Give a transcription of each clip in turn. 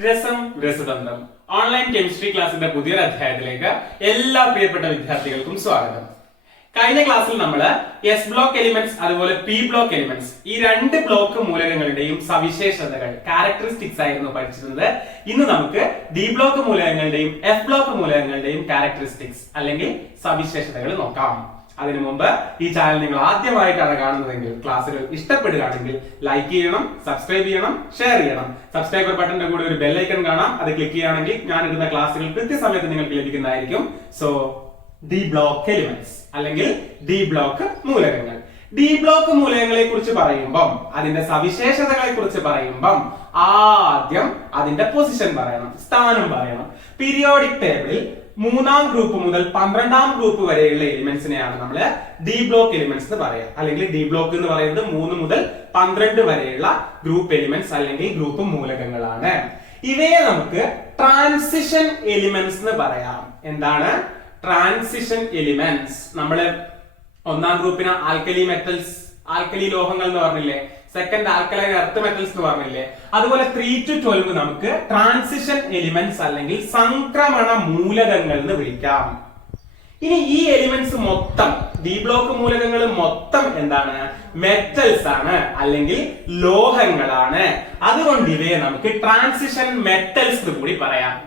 രസം രസതന്ത്രം. Online chemistry ക്ലാസിന്റെ പുതിയൊരു അധ്യായത്തിലേക്ക് എല്ലാ പ്രിയപ്പെട്ട വിദ്യാർത്ഥികൾക്കും സ്വാഗതം. കഴിഞ്ഞ ക്ലാസ്സിൽ നമ്മൾ എസ് ബ്ലോക്ക് എലിമെന്റ്സ് അതുപോലെ പി ബ്ലോക്ക് എലിമെന്റ്സ് ഈ രണ്ട് ബ്ലോക്ക് മൂലകങ്ങളുടെയും സവിശേഷതകൾ ക്യാരക്ടറിസ്റ്റിക്സ് ആയിരുന്നു പഠിച്ചിരുന്നത്. ഇന്ന് നമുക്ക് ഡി ബ്ലോക്ക് മൂലകങ്ങളുടെയും എഫ് ബ്ലോക്ക് മൂലകങ്ങളുടെയും ക്യാരക്ടറിസ്റ്റിക്സ് അല്ലെങ്കിൽ സവിശേഷതകൾ നോക്കാം. അതിനു മുമ്പ് ഈ ചാനൽ നിങ്ങൾ ആദ്യമായിട്ടാണ് കാണുന്നതെങ്കിൽ ക്ലാസ്സുകൾ ഇഷ്ടപ്പെടുകയാണെങ്കിൽ ലൈക്ക് ചെയ്യണം സബ്സ്ക്രൈബ് ചെയ്യണം ഷെയർ ചെയ്യണം. സബ്സ്ക്രൈബർ ബട്ടന്റെ കൂടെ ഒരു ബെല്ലൈക്കൺ കാണാം. അത് ക്ലിക്ക് ചെയ്യുകയാണെങ്കിൽ ഞാൻ ഇടുന്ന ക്ലാസ്സുകൾ കൃത്യസമയത്ത് നിങ്ങൾക്ക് ലഭിക്കുന്നതായിരിക്കും. സോ ഡി ബ്ലോക്ക് എലിമെന്റ്സ് അല്ലെങ്കിൽ ഡി ബ്ലോക്ക് മൂലകങ്ങൾ. ഡി ബ്ലോക്ക് മൂലകങ്ങളെ കുറിച്ച് പറയുമ്പം അതിന്റെ സവിശേഷതകളെ കുറിച്ച് പറയുമ്പം ആദ്യം അതിന്റെ പൊസിഷൻ പറയണം സ്ഥാനം പറയണം. പീരിയോഡിക് ടേബിളിൽ മൂന്നാം ഗ്രൂപ്പ് മുതൽ പന്ത്രണ്ടാം ഗ്രൂപ്പ് വരെയുള്ള എലിമെന്റ്സിനെയാണ് നമ്മൾ ഡി ബ്ലോക്ക് എലിമെന്റ്സ് എന്ന് പറയുക അല്ലെങ്കിൽ ഡി ബ്ലോക്ക് എന്ന് പറയുന്നത് മൂന്ന് മുതൽ പന്ത്രണ്ട് വരെയുള്ള ഗ്രൂപ്പ് എലിമെന്റ്സ് അല്ലെങ്കിൽ ഗ്രൂപ്പ് മൂലകങ്ങളാണ്. ഇവയെ നമുക്ക് ട്രാൻസിഷൻ എലിമെന്റ്സ് എന്ന് പറയാം. എന്താണ്? ട്രാൻസിഷൻ എലിമെന്റ്സ് നമ്മൾ ഒന്നാം ഗ്രൂപ്പിന് ആൽക്കലി മെറ്റൽസ് ആൽക്കലി ലോഹങ്ങൾ എന്ന് പറഞ്ഞില്ലേ? സെക്കൻഡ് ആൽക്കലൈൻ എർത്ത് മെറ്റൽസ് എന്ന് പറഞ്ഞില്ലേ? അതുപോലെ ത്രീ ടു ട്വൽവ് നമുക്ക് ട്രാൻസിഷൻ എലിമെന്റ്സ് അല്ലെങ്കിൽ സംക്രമണ മൂലകങ്ങൾ എന്ന് വിളിക്കാം. ഇനി ഈ എലിമെന്റ്സ് മൊത്തം ഡി ബ്ലോക്ക് മൂലകങ്ങൾ മൊത്തം എന്താണ്? മെറ്റൽസ് ആണ് അല്ലെങ്കിൽ ലോഹങ്ങളാണ്. അതുകൊണ്ട് ഇവയെ നമുക്ക് ട്രാൻസിഷൻ മെറ്റൽസ് എന്ന് കൂടി പറയാം.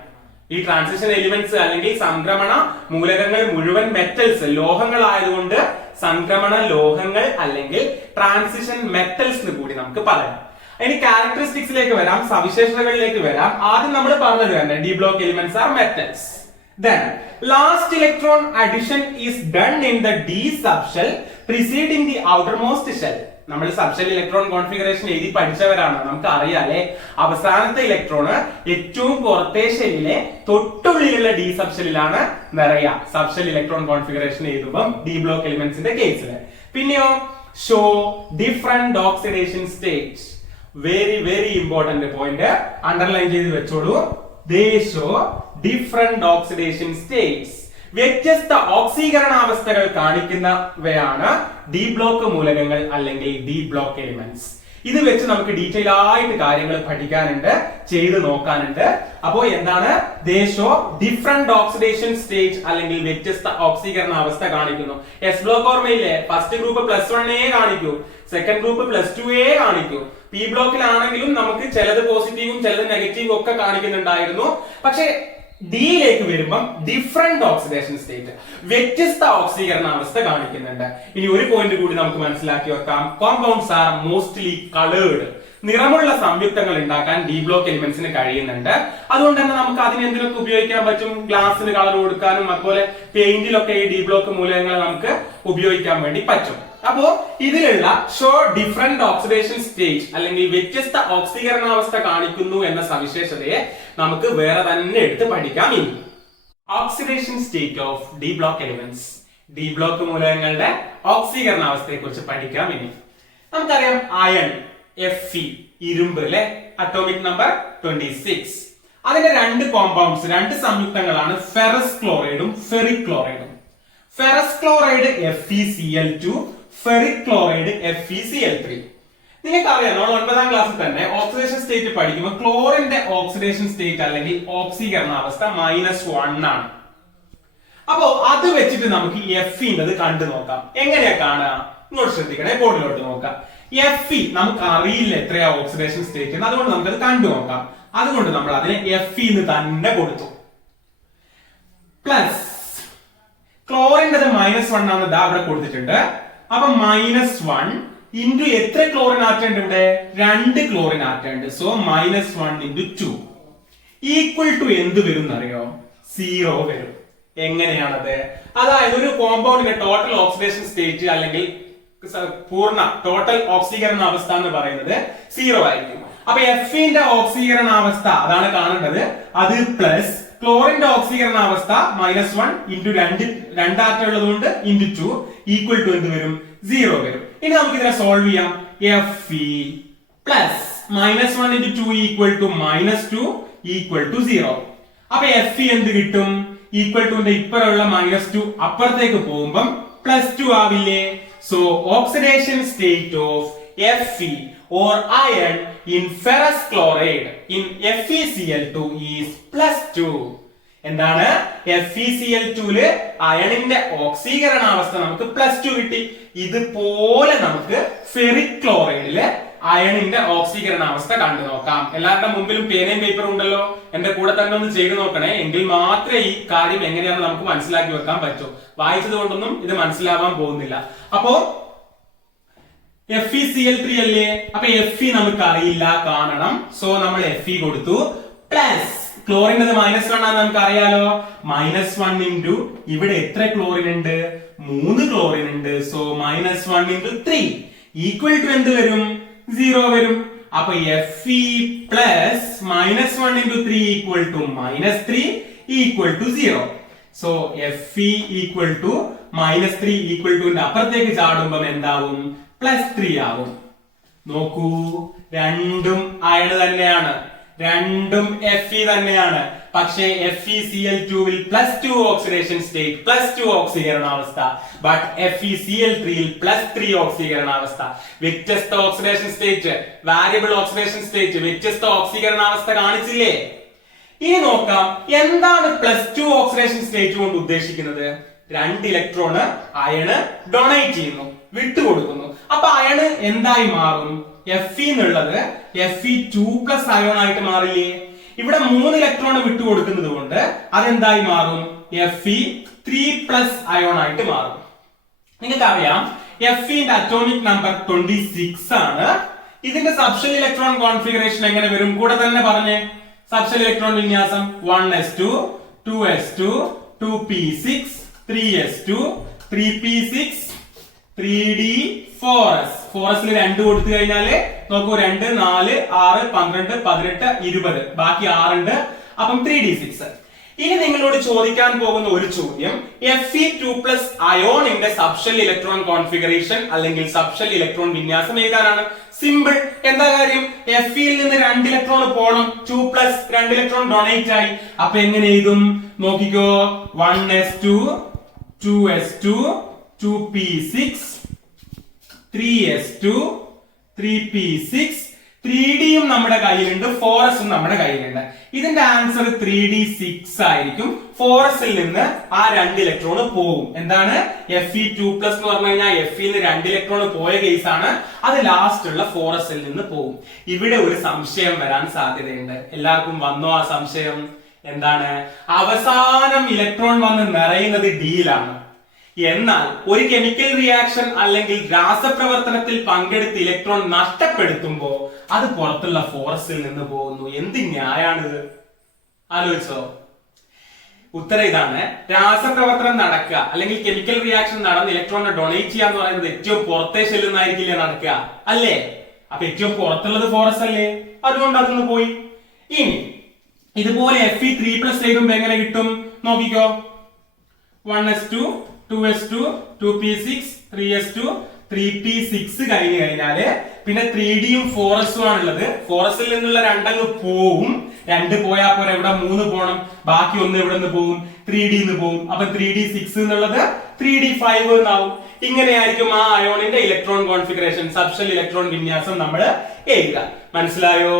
ഈ ട്രാൻസിഷൻ എലിമെന്റ്സ് അല്ലെങ്കിൽ സംക്രമണ മൂലകങ്ങൾ മുഴുവൻ മെറ്റൽസ് ലോഹങ്ങളായതുകൊണ്ട് സംക്രമണ ലോഹങ്ങൾ അല്ലെങ്കിൽ ട്രാൻസിഷൻ മെറ്റൽസ് കൂടി നമുക്ക് പറയാം. ഇനി ക്യാരക്ടറിസ്റ്റിക്സിലേക്ക് വരാം സവിശേഷതകളിലേക്ക് വരാം. ആദ്യം നമ്മൾ പറഞ്ഞത് തന്നെ D block elements are metals Then, last electron addition is done in the d subshell preceding the outermost shell. നമ്മൾ സബ്ഷെൽ ഇലക്ട്രോൺ കോൺഫിഗറേഷൻ എഴുതി പഠിച്ചവരാണ്. നമുക്ക് അറിയാലേ അവസാനത്തെ ഇലക്ട്രോണ് ഏറ്റവും പുറത്തെ ഷെല്ലിലെ തൊട്ടുള്ളിലുള്ള ഡി സബ്ഷെല്ലിലാണ് നിറയുക. സബ്ഷെൽ ഇലക്ട്രോൺ കോൺഫിഗറേഷൻ എഴുതുമ്പോൾ ഡി ബ്ലോക്ക് എലിമെന്റ്സിന്റെ കേസിൽ പിന്നെയോ show different oxidation state very very important point underline ചെയ്ത് വെച്ചോളൂ. They show different oxidation states. വ്യത്യസ്ത ഓക്സീകരണാവസ്ഥകൾ കാണിക്കുന്നവയാണ് ഡി ബ്ലോക്ക് മൂലകങ്ങൾ അല്ലെങ്കിൽ ഡി ബ്ലോക്ക് എലിമെന്റ്സ് ഇത് വെച്ച് നമുക്ക് ഡീറ്റെയിൽ ആയിട്ട് കാര്യങ്ങൾ പഠിക്കാനുണ്ട് ചെയ്ത് നോക്കാനുണ്ട്. അപ്പോ എന്താണ്? ദേശോ ഡിഫറെന്റ് ഓക്സിഡേഷൻ സ്റ്റേജ് അല്ലെങ്കിൽ വ്യത്യസ്ത ഓക്സീകരണ അവസ്ഥ കാണിക്കുന്നു. എസ് ബ്ലോക്ക് ഓർമ്മയില്ലേ? ഫസ്റ്റ് ഗ്രൂപ്പ് പ്ലസ് എ കാണിക്കൂ. Second group plus two A കാണിക്കൂ. പി ബ്ലോക്കിലാണെങ്കിലും നമുക്ക് ചിലത് പോസിറ്റീവും ചിലത് നെഗറ്റീവും ഒക്കെ കാണിക്കുന്നുണ്ടായിരുന്നു. പക്ഷേ ഡിയിലേക്ക് വരുമ്പം ഡിഫറെന്റ് ഓക്സിഡേഷൻ സ്റ്റേറ്റ് വ്യത്യസ്ത ഓക്സീകരണ അവസ്ഥ കാണിക്കുന്നുണ്ട്. ഇനി ഒരു പോയിന്റ് കൂടി നമുക്ക് മനസ്സിലാക്കി വെക്കാം. കോമ്പൗണ്ട്സ് ആർ മോസ്റ്റ്ലി കളേർഡ് നിറമുള്ള സംയുക്തങ്ങൾ ഉണ്ടാക്കാൻ ഡി ബ്ലോക്ക് എലിമെന്റ്സിന് കഴിയുന്നുണ്ട്. അതുകൊണ്ട് തന്നെ നമുക്ക് അതിന് എന്തിനൊക്കെ ഉപയോഗിക്കാൻ പറ്റും? ഗ്ലാസ്സിന് കളർ കൊടുക്കാനും അതുപോലെ പെയിന്റിലൊക്കെ ഈ ഡി ബ്ലോക്ക് മൂലകങ്ങൾ നമുക്ക് ഉപയോഗിക്കാൻ വേണ്ടി പറ്റും. അപ്പോ ഇതിലുള്ള ഷോ ഡിഫറെന്റ് ഓക്സിഡേഷൻ സ്റ്റേജ് അല്ലെങ്കിൽ വ്യത്യസ്ത ഓക്സീകരണാവസ്ഥ കാണിക്കുന്നു എന്ന സവിശേഷതയെ നമുക്ക് വേറെ തന്നെ എടുത്ത് പഠിക്കാം ഇനി. Oxidation state of D block elements D block മൂലകങ്ങളുടെ ഓക്സീകരണാവസ്ഥയെ കുറിച്ച് പഠിക്കാം ഇനി. നമുക്കറിയാം അയൺ എഫ് ഇ ഇരുമ്പ് അല്ലെ? അറ്റോമിക് നമ്പർ ട്വന്റി സിക്സ് അതിന്റെ രണ്ട് കോമ്പൗണ്ട്സ് രണ്ട് സംയുക്തങ്ങളാണ് ഫെറസ് ക്ലോറൈഡും ferric ക്ലോറൈഡും ferrous chloride F E C L two ferric chloride F E C L three നിങ്ങൾക്ക് അറിയാം നമ്മൾ ഒൻപതാം ക്ലാസ്സിൽ തന്നെ ഓക്സിഡേഷൻ സ്റ്റേറ്റ് പഠിക്കുമ്പോൾ ക്ലോറിന്റെ ഓക്സിഡേഷൻ സ്റ്റേറ്റ് അല്ലെങ്കിൽ ഓക്സീകരണാവസ്ഥ മൈനസ് വൺ ആണ്. അപ്പോ അത് വെച്ചിട്ട് നമുക്ക് എഫ് ഇന്നത് കണ്ടു നോക്കാം എങ്ങനെയാ കാണുക? ഇങ്ങോട്ട് ശ്രദ്ധിക്കണേ ബോർഡിലോട്ട് നോക്കാം. എഫ് ഇ നമുക്ക് അറിയില്ല എത്രയാ ഓക്സിഡേഷൻ സ്റ്റേറ്റ് എന്ന്. അതുകൊണ്ട് നമുക്കത് കണ്ടു നോക്കാം. അതുകൊണ്ട് നമ്മൾ അതിനെ എഫ് ഇന്ന് തന്നെ കൊടുത്തു. പ്ലസ് ക്ലോറിന്റെ മൈനസ് വൺ ആണ് ദാ അവിടെ കൊടുത്തിട്ടുണ്ട്. അപ്പൊ മൈനസ് വൺ ഇന്റു എത്ര ക്ലോറിൻ ആറ്റം ഉണ്ട് ഇവിടെ? രണ്ട് ക്ലോറിൻ ആറ്റം ഉണ്ട് so minus one into two equal to എന്ത് വരും എന്നറിയോ സീറോ വരും. എങ്ങനെയാണത്? അതായത് ഒരു കോമ്പൗണ്ടിന്റെ ടോട്ടൽ ഓക്സിഡേഷൻ സ്റ്റേറ്റ് അല്ലെങ്കിൽ പൂർണ ടോട്ടൽ ഓക്സീകരണ അവസ്ഥ എന്ന് പറയുന്നത് സീറോ ആയിരിക്കും. അപ്പൊ എഫിന്റെ ഓക്സീകരണാവസ്ഥ അതാണ് കാണേണ്ടത്. അത് പ്ലസ് ക്ലോറിന്റെ ഓക്സീകരണാവസ്ഥ മൈനസ് വൺ ഇന്റു രണ്ട് രണ്ടാറ്റം ഉള്ളത് കൊണ്ട് ഇന്റു ടു ഈക്വൽ ടു എന്ത് വരും? സീറോ വരും. ഇനി നമുക്ക് ഇതിനെ സോൾവ് ചെയ്യാം. F E plus minus one into two equal to minus two equal to zero അപ്പൊ എഫ് ഇ എന്ത് കിട്ടും? ഈക്വൽ ടുന്റെ ഇപ്പറുള്ള മൈനസ് ടു അപ്പുറത്തേക്ക് പോകുമ്പം പ്ലസ് ടു ആവില്ലേ? So oxidation state of Fe or iron in ferrous chloride in FeCl2 is plus 2. എന്താണ് FeCl2 ൽ അയണിന്റെ ഓക്സീകരണാവസ്ഥ നമുക്ക് പ്ലസ് ടു കിട്ടി ഇതുപോലെ നമുക്ക് ഫെറിക് ക്ലോറൈഡിൽ അയണിന്റെ ഓക്സീകരണാവസ്ഥ കണ്ടു നോക്കാം. എല്ലാവരുടെ മുമ്പിലും പേനയും പേപ്പറും ഉണ്ടല്ലോ. എന്റെ കൂടെ തന്നെ ഒന്ന് ചെയ്തു നോക്കണേ. എങ്കിൽ മാത്രമേ ഈ കാര്യം എങ്ങനെയാണെന്ന് നമുക്ക് മനസ്സിലാക്കി വെക്കാൻ പറ്റൂ. വായിച്ചത് കൊണ്ടൊന്നും ഇത് മനസ്സിലാവാൻ പോകുന്നില്ല. അപ്പോ F E C L three അല്ലേ? അപ്പൊ എഫ് ഇ നമുക്ക് അറിയില്ല കാണണം. സോ നമ്മൾ എഫ് ഇ കൊടുത്തു. പ്ലസ് ക്ലോറിൻ അത് മൈനസ് വൺ ആണെന്ന് നമുക്ക് അറിയാലോ മൈനസ് വൺ ഇന്റു ഇവിടെ എത്ര ക്ലോറിൻ ഉണ്ട്? മൂന്ന് ക്ലോറിൻ ഉണ്ട്. So minus one into three equal to എന്ത് വരും? സീറോ വരും. അപ്പൊ F E plus minus one into three equal to minus three equal to zero so F E equal to minus three equal ടുവിന്റെ അപ്പുറത്തേക്ക് ചാടുമ്പം എന്താവും? Plus three ആവും. നോക്കൂ. രണ്ടും ആയത് തന്നെയാണ്. രണ്ടും എഫ് ഇ തന്നെയാണ്. പക്ഷേ എഫ് ഇ സി എൽ ടുവിൽ plus two oxidation state plus two ഓക്സീകരണാവസ്ഥ but F E C L ത്രീയിൽ പ്ലസ് ത്രീ ഓക്സീകരണാവസ്ഥ വ്യത്യസ്ത oxidation state variable oxidation state വ്യത്യസ്ത ഓക്സീകരണാവസ്ഥ കാണിച്ചില്ലേ? ഇനി നോക്കാം എന്താണ് പ്ലസ് ടു ഓക്സിഡേഷൻ സ്റ്റേറ്റ് കൊണ്ട് ഉദ്ദേശിക്കുന്നത്? രണ്ട് ഇലക്ട്രോണ് അയണ് ഡൊണേറ്റ് ചെയ്യുന്നു വിട്ടുകൊടുക്കുന്നു. അപ്പൊ അയണ് എന്തായി മാറും? എഫ് ഇ എന്നുള്ളത് F E two plus ion ആയിട്ട് മാറില്ലേ? ഇവിടെ മൂന്ന് ഇലക്ട്രോൺ വിട്ടുകൊടുക്കുന്നത് കൊണ്ട് അതെന്തായി മാറും? F E three plus ion ആയിട്ട് മാറും. നിങ്ങൾക്ക് അറിയാം എഫ് ഇന്റെ അറ്റോമിക് നമ്പർ ട്വന്റി സിക്സ് ആണ്. ഇതിന്റെ സബ്ഷൽ ഇലക്ട്രോൺ കോൺഫിഗറേഷൻ എങ്ങനെ വരും? കൂടെ തന്നെ പറഞ്ഞേ. സബ്ഷൽ ഇലക്ട്രോൺ വിന്യാസം one S two two S two two P six three S two three P six three D four S ഫോറസ്റ്റിൽ രണ്ട് കൊടുത്തു കഴിഞ്ഞാൽ നോക്കൂ രണ്ട് നാല് ആറ് പന്ത്രണ്ട് പതിനെട്ട് ഇരുപത്. ബാക്കി ആറുണ്ട്. അപ്പം ത്രീ ഡി സിക്സ് ഇനി നിങ്ങളോട് ചോദിക്കാൻ പോകുന്ന ഒരു ചോദ്യം. എഫ് ഇ ടു പ്ലസ് അയോണിന്റെ സബ്ഷൽ ഇലക്ട്രോൺ കോൺഫിഗറേഷൻ അല്ലെങ്കിൽ സബ്ഷൽ ഇലക്ട്രോൺ വിന്യാസം ഏതാനാണ്? സിമ്പിൾ എന്താ കാര്യം? എഫ് ഇയിൽ നിന്ന് രണ്ട് ഇലക്ട്രോൺ പോണം. ടു പ്ലസ് രണ്ട് ഇലക്ട്രോൺ ഡൊണേറ്റ് ആയി. അപ്പൊ എങ്ങനെ എഴുതും? നോക്കിക്കോ. One S two two S two two P six three S two three P six three ഡിയും നമ്മുടെ കയ്യിലുണ്ട് 4s ഉം നമ്മുടെ കയ്യിലുണ്ട്. ഇതിന്റെ ആൻസർ ത്രീ ഡി സിക്സ് ആയിരിക്കും. ഫോർ എസിൽ നിന്ന് ആ രണ്ട് ഇലക്ട്രോൺ പോകും. എന്താണ്? എഫ് ഇ ടു പ്ലസ് എന്ന് പറഞ്ഞു കഴിഞ്ഞാൽ എഫ് ഇന്ന് രണ്ട് ഇലക്ട്രോൺ പോയ കേസ് ആണ് അത് ലാസ്റ്റ് ഉള്ള ഫോർ എസിൽ നിന്ന് പോകും. ഇവിടെ ഒരു സംശയം വരാൻ സാധ്യതയുണ്ട്. എല്ലാവർക്കും വന്നോ ആ സംശയം? എന്താണ്? അവസാനം ഇലക്ട്രോൺ വന്ന് നിറയുന്നത് d ഡിയിലാണ് എന്നാൽ ഒരു കെമിക്കൽ റിയാക്ഷൻ അല്ലെങ്കിൽ രാസപ്രവർത്തനത്തിൽ പങ്കെടുത്ത് ഇലക്ട്രോൺ നഷ്ടപ്പെടുത്തുമ്പോ അത് പുറത്തുള്ള ഫോറസ്റ്റിൽ നിന്ന് പോകുന്നു. എന്ത് ന്യായാണിത് ആലോചിച്ചോ. ഉത്തരം ഇതാണ്. രാസപ്രവർത്തനം നടക്കുക അല്ലെങ്കിൽ കെമിക്കൽ റിയാക്ഷൻ നടന്ന് ഇലക്ട്രോണിനെ ഡൊണേറ്റ് ചെയ്യുക എന്ന് പറയുന്നത് ഏറ്റവും പുറത്തെ ചെല്ലുന്നതായിരിക്കില്ലേ നടക്കുക? അല്ലേ? അപ്പൊ ഏറ്റവും പുറത്തുള്ളത് ഫോറസ്റ്റ് അല്ലേ? അതുകൊണ്ട് അതൊന്ന് പോയി. ഇനി ഇതുപോലെ എഫ് ഇ ത്രീ പ്ലസ് എഴുതുമ്പോ എങ്ങനെ കിട്ടും? നോക്കിക്കോ. One S two two S two two P six three S two three P six കഴിഞ്ഞു കഴിഞ്ഞാൽ പിന്നെ ത്രീ ഡിയും ഫോർ എസും ആണുള്ളത്. ഫോർ എസിൽ നിന്നുള്ള രണ്ടങ്ങ് പോവും. രണ്ട് പോയാൽ പോരെ ഇവിടെ മൂന്ന് പോണം. ബാക്കി ഒന്ന് ഇവിടെ നിന്ന് പോവും. ത്രീ ഡി നിന്ന് പോവും. അപ്പൊ ത്രീ ഡി സിക്സ് എന്നുള്ളത് ത്രീ ഡി ഫൈവ് എന്നാവും. ഇങ്ങനെയായിരിക്കും ആ അയോണിന്റെ ഇലക്ട്രോൺ കോൺഫിഗറേഷൻ സബ്ഷൽ ഇലക്ട്രോൺ വിന്യാസം നമ്മൾ എഴുതുക. മനസ്സിലായോ?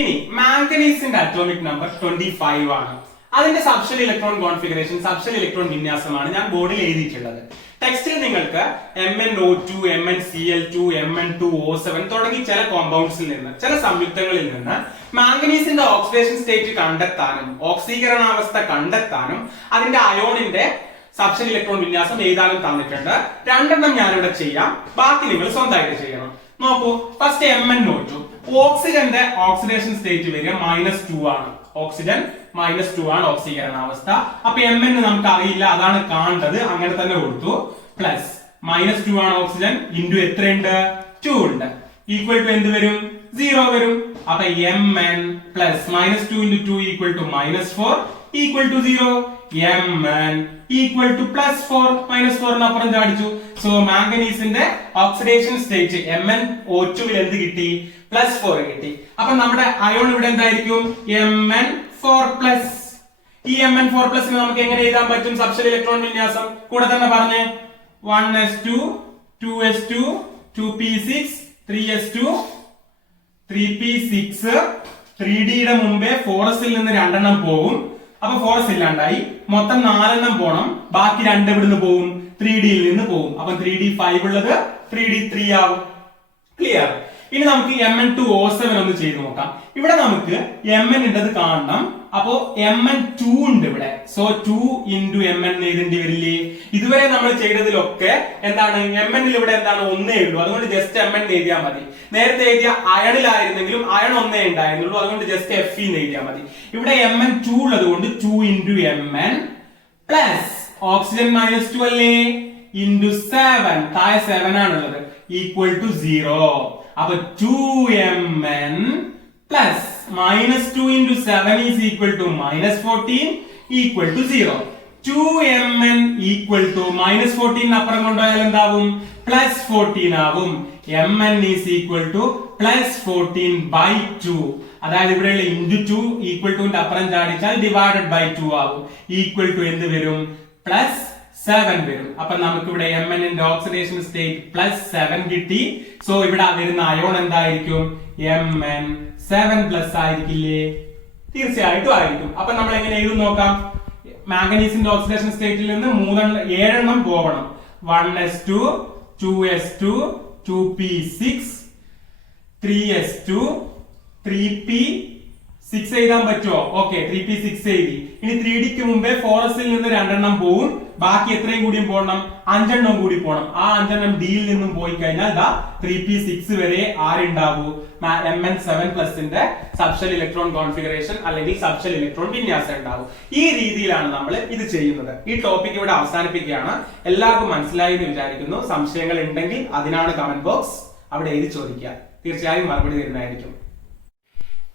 ഇനി മാംഗനീസിന്റെ അറ്റോമിക് നമ്പർ ട്വന്റി ഫൈവ് ആണ്. അതിന്റെ subshell electron configuration subshell electron വിന്യാസമാണ് ഞാൻ ബോർഡിൽ എഴുതിയിട്ടുള്ളത്. ടെക്സ്റ്റിൽ നിങ്ങൾക്ക് M N O two M N C L two M N two O seven തുടങ്ങി ചില കോമ്പൗണ്ട്സിൽ നിന്ന് ചില സംയുക്തങ്ങളിൽ നിന്ന് മാംഗനീസിന്റെ ഓക്സിഡേഷൻ സ്റ്റേറ്റ് കണ്ടെത്താനും ഓക്സീകരണാവസ്ഥ കണ്ടെത്താനും അതിന്റെ അയോണിന്റെ സബ്ഷൽ ഇലക്ട്രോൺ വിന്യാസം എഴുതാനും തന്നിട്ടുണ്ട്. രണ്ടെണ്ണം ഞാനിവിടെ ചെയ്യാം. ബാക്കി നിങ്ങൾ സ്വന്തമായിട്ട് ചെയ്യണം. നോക്കൂ first M N O two ഓക്സിജന്റെ ഓക്സിഡേഷൻ സ്റ്റേറ്റ് വരിക മൈനസ് ടു ആണ്. ഓക്സിജൻ മൈനസ് ടു ആണ് ഓക്സീകരണാവസ്ഥ. അപ്പൊ എം എന്ന് നമുക്ക് അറിയില്ല അതാണ് കാണേണ്ടത്. അങ്ങനെ തന്നെ കൊടുത്തു. പ്ലസ് മൈനസ് ടു ആണ് ഓക്സിജൻ ഇന്റു എത്രയുണ്ട്? ടു ഉണ്ട്. ഈക്വൽ ടു എന്ത് വരും? സീറോ വരും. അപ്പൊ M N plus minus two into two equal to minus four equal to zero അപ്പുറം ചാടിച്ചു so മാംഗനീസിന്റെ oxidation state M N O എന്ത് കിട്ടി? പ്ലസ് ഫോർ കിട്ടി. അപ്പൊ നമ്മുടെ അയോൺ ഇവിടെ എന്തായിരിക്കും? എം എൻ ഫോർ പ്ലസ് ഈ എം എൻ ഫോർ പ്ലസിന് നമുക്ക് എങ്ങനെ എഴുതാൻ പറ്റും? സബ്ഷൽ ഇലക്ട്രോൺ വിന്യാസം. കൂടെ തന്നെ പറഞ്ഞേ. One S two two S two two P six three S two three P six three ഡിയുടെ മുമ്പേ ഫോറസ്റ്റിൽ നിന്ന് രണ്ടെണ്ണം പോകും അപ്പൊ ഫോറസ്റ്റ് ഇല്ലാണ്ടായി മൊത്തം നാലെണ്ണം പോണം. ബാക്കി രണ്ട് ഇവിടുന്ന് പോകും ത്രീ ഡിയിൽ നിന്ന് പോകും അപ്പൊ ത്രീ ഡി ഫൈവ് ഉള്ളത് ത്രീ ഡി ത്രീ ആവും. ക്ലിയർ ഇനി നമുക്ക് M N two O seven ഒന്ന് ചെയ്ത് നോക്കാം. ഇവിടെ നമുക്ക് എം എൻ ഉണ്ടത് കാണണം. അപ്പോ എം എൻ ടു ഉണ്ട് ഇവിടെ. So two into M N എഴുതേണ്ടി വരില്ലേ ഇതുവരെ നമ്മൾ ചെയ്തതിലൊക്കെ എന്താണ് എം എൻ ഇവിടെ എന്താണ് ഒന്നേ ഉള്ളൂ. അതുകൊണ്ട് ജസ്റ്റ് എം എൻ എഴുതിയാൽ മതി. നേരത്തെ എഴുതിയ അയണിലായിരുന്നെങ്കിലും അയൺ ഒന്നേ ഉണ്ടായിരുന്നുള്ളൂ. അതുകൊണ്ട് ജസ്റ്റ് എഫ് ഇന്ന് എഴുതിയാൽ മതി. ഇവിടെ എം എൻ ടു ഉള്ളത് കൊണ്ട് two into M N plus oxygen minus two അല്ലേ? ഇന്റു സെവൻ താഴെ സെവൻ ആണുള്ളത്. ഈക്വൽ ടു സീറോ അപ്പൊ two M N plus minus two into seven is equal to minus fourteen equal to zero two M N equal to minus fourteen അപ്പുറം കൊണ്ടുപോയാൽ എന്താവും? Plus fourteen ആവും. M N is equal to plus fourteen by two അതായത് ഇവിടെയുള്ള into two equal ടുവിന്റെ അപ്പുറം ചാടിച്ചാൽ divided by two ആവും. ഈക്വൽ ടു എന്ത് വരും? പ്ലസ് സെവൻ വരും. അപ്പൊ നമുക്ക് ഇവിടെ എം എന്നിന്റെ ഓക്സിഡേഷൻ സ്റ്റേറ്റ് പ്ലസ് സെവൻ കിട്ടി. സോ ഇവിടെ വരുന്ന അയോൺ എന്തായിരിക്കും? എം എൻ സെവൻ പ്ലസ് ആയിരിക്കില്ലേ? തീർച്ചയായിട്ടും ആയിരിക്കും. അപ്പൊ നമ്മൾ എങ്ങനെ എഴുതും നോക്കാം? മാംഗനീസിന്റെ ഓക്സിഡേഷൻ സ്റ്റേറ്റിൽ നിന്ന് മൂന്നെണ്ണം ഏഴെണ്ണം പോകണം one S two two S two two P six three S two three P six എഴുതാൻ പറ്റുമോ ഓക്കെ ത്രീ പി സിക്സ് എഴുതി. ഇനി ത്രീ ഡിക്ക് മുമ്പേ ഫോറസ്റ്റിൽ നിന്ന് രണ്ടെണ്ണം പോവും. ബാക്കി എത്രയും കൂടി പോകണം അഞ്ചെണ്ണം കൂടി പോകണം ആ അഞ്ചെണ്ണം ഡിയിൽ നിന്നും പോയി കഴിഞ്ഞാൽ ദാ ത്രീ പി സിക്സ് വരെ ആരുണ്ടാവൂ? എം എൻ സെവൻ പ്ലസിന്റെ സബ്ഷൽ ഇലക്ട്രോൺ കോൺഫിഗറേഷൻ അല്ലെങ്കിൽ സബ്ഷൽ ഇലക്ട്രോൺ വിന്യാസം ഉണ്ടാവും. ഈ രീതിയിലാണ് നമ്മൾ ഇത് ചെയ്യുന്നത്. ഈ ടോപ്പിക് ഇവിടെ അവസാനിപ്പിക്കുകയാണ്. എല്ലാവർക്കും മനസ്സിലായി എന്ന് വിചാരിക്കുന്നു. സംശയങ്ങൾ ഉണ്ടെങ്കിൽ അതിനാണ് കമന്റ് ബോക്സ് അവിടെ എഴുതി ചോദിക്കുക. തീർച്ചയായും മറുപടി തരുന്നതായിരിക്കും.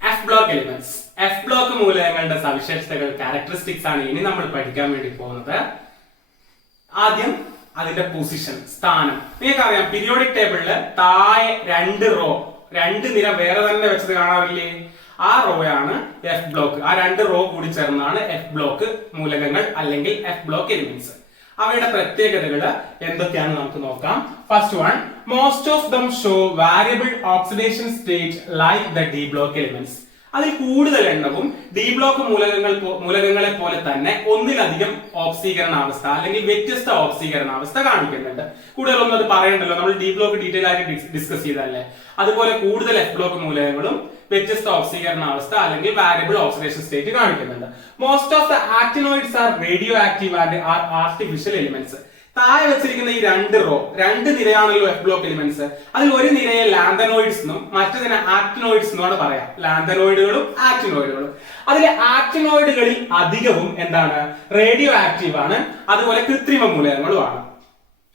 F block elements F block മൂലകങ്ങളുടെ സവിശേഷതകൾ ക്യാരക്ടറിസ്റ്റിക്സ് ആണ് ഇനി നമ്മൾ പഠിക്കാൻ വേണ്ടി പോകുന്നത്. ആദ്യം അതിന്റെ പൊസിഷൻ സ്ഥാനം. നിങ്ങൾക്കറിയാം പീരിയോഡിക് ടേബിളിൽ താഴെ രണ്ട് റോ രണ്ട് നിര വേറെ തന്നെ വെച്ചത് കാണാറില്ലേ? ആ റോ ആണ് എഫ് ബ്ലോക്ക് ആ രണ്ട് റോ കൂടി ചേർന്നാണ് എഫ് ബ്ലോക്ക് മൂലകങ്ങൾ അല്ലെങ്കിൽ എഫ് ബ്ലോക്ക് എലിമെന്റ്സ് അവയുടെ പ്രത്യേകതകൾ എന്തൊക്കെയാണ് നമുക്ക് നോക്കാം. First one most of them show variable oxidation state like the D block elements അതിൽ കൂടുതൽ എണ്ണവും ഡി ബ്ലോക്ക് മൂലകങ്ങൾ മൂലകങ്ങളെ പോലെ തന്നെ ഒന്നിലധികം ഓക്സീകരണാവസ്ഥ അല്ലെങ്കിൽ വ്യത്യസ്ത ഓക്സീകരണാവസ്ഥ കാണിക്കുന്നുണ്ട്. കൂടുതലൊന്നും അത് പറയണ്ടല്ലോ. നമ്മൾ ഡി ബ്ലോക്ക് ഡീറ്റെയിൽ ആയിട്ട് ഡിസ്കസ് ചെയ്തല്ലേ അതുപോലെ കൂടുതൽ എഫ് ബ്ലോക്ക് മൂലകങ്ങളും വ്യത്യസ്ത ഓക്സീകരണാവസ്ഥ അല്ലെങ്കിൽ വാരിയബിൾ ഓക്സിഡേഷൻ സ്റ്റേറ്റ് കാണിക്കുന്നുണ്ട്. Most of the actinoids are radioactive and are artificial elements താഴെ വെച്ചിരിക്കുന്ന ഈ രണ്ട് റോ രണ്ട് നിരയാണല്ലോ എഫ് ബ്ലോക്ക് എലിമെന്റ്സ് അതിൽ ഒരു നിരയെ ലാന്തനോയിഡ്സ് എന്നും മറ്റതിനെ ആക്ടിനോയിഡ്സ് എന്നുമാണ് പറയാം. ലാന്തനോയിഡുകളും ആക്ടിനോയിഡുകളും അതിലെ ആക്ടിനോയിഡുകളിൽ അധികവും എന്താണ്? റേഡിയോ ആക്റ്റീവ് ആണ്. അതുപോലെ കൃത്രിമ മൂലകങ്ങളുമാണ്.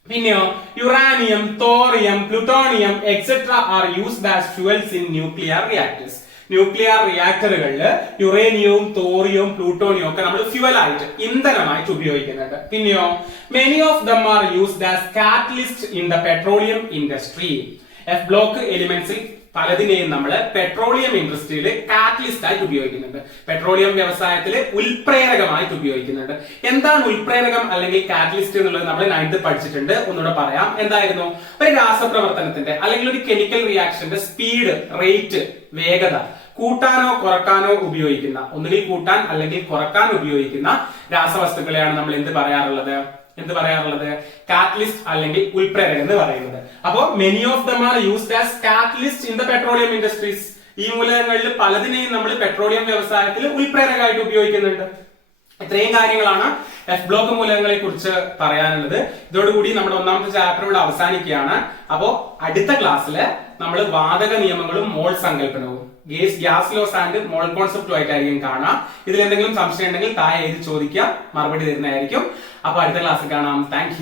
പിന്നെയോ uranium thorium plutonium etcetera are used as fuels in nuclear reactors nuclear റിയാക്ടറുകളിൽ യുറേനിയവും തോറിയവും പ്ലൂട്ടോണിയവും ഒക്കെ നമ്മൾ ഫ്യുവൽ ആയിട്ട് ഇന്ധനമായിട്ട് ഉപയോഗിക്കുന്നുണ്ട്. പിന്നെയോ many of them are used as catalyst in the petroleum industry F block എലിമെന്റ്സിൽ പലതിനെയും നമ്മൾ പെട്രോളിയം ഇൻഡസ്ട്രിയിൽ കാറ്റലിസ്റ്റ് ആയിട്ട് ഉപയോഗിക്കുന്നുണ്ട്. പെട്രോളിയം വ്യവസായത്തിൽ ഉൽപ്രേരകമായിട്ട് ഉപയോഗിക്കുന്നുണ്ട്. എന്താണ് ഉൽപ്രേരകം അല്ലെങ്കിൽ കാറ്റലിസ്റ്റ് എന്നുള്ളത് നമ്മൾ നൈൻത് പഠിച്ചിട്ടുണ്ട്. ഒന്നുകൂടെ പറയാം. എന്തായിരുന്നു? ഒരു രാസപ്രവർത്തനത്തിന്റെ അല്ലെങ്കിൽ ഒരു കെമിക്കൽ റിയാക്ഷന്റെ സ്പീഡ് റേറ്റ് വേഗത. കൂട്ടാനോ കുറക്കാനോ ഉപയോഗിക്കുന്ന ഒന്നുകിൽ കൂട്ടാൻ അല്ലെങ്കിൽ കുറയ്ക്കാൻ ഉപയോഗിക്കുന്ന രാസവസ്തുക്കളെയാണ് നമ്മൾ എന്ത് പറയാറുള്ളത്? എന്ത് പറയാറുള്ളത്? കാറ്റലിസ്റ്റ് അല്ലെങ്കിൽ ഉൽപ്രേരകം എന്ന് പറയുന്നത്. അപ്പോ many of them are used as catalyst in the petroleum industries ഈ മൂലകങ്ങളിൽ പലതിനെയും നമ്മൾ പെട്രോളിയം വ്യവസായത്തിൽ ഉൽപ്രേരകമായിട്ട് ഉപയോഗിക്കുന്നുണ്ട്. ഇത്രയും കാര്യങ്ങളാണ് എഫ് ബ്ലോക്ക് മൂലകങ്ങളെ കുറിച്ച് പറയാനുള്ളത്. ഇതോടുകൂടി നമ്മുടെ ഒന്നാമത്തെ ചാപ്റ്റർ ഇവിടെ അവസാനിക്കുകയാണ്. അപ്പോ അടുത്ത ക്ലാസ്സിൽ നമ്മൾ വാതക നിയമങ്ങളും mole സങ്കല്പനവും gas gas laws and mole കോൺസെപ്റ്റും ആയിട്ടായിരിക്കും കാണാം. ഇതിൽ എന്തെങ്കിലും സംശയം ഉണ്ടെങ്കിൽ താഴെ എഴുതി ചോദിക്കുക മറുപടി തരുന്നതായിരിക്കും. അപ്പൊ അടുത്ത ക്ലാസ്സിൽ കാണാം. താങ്ക്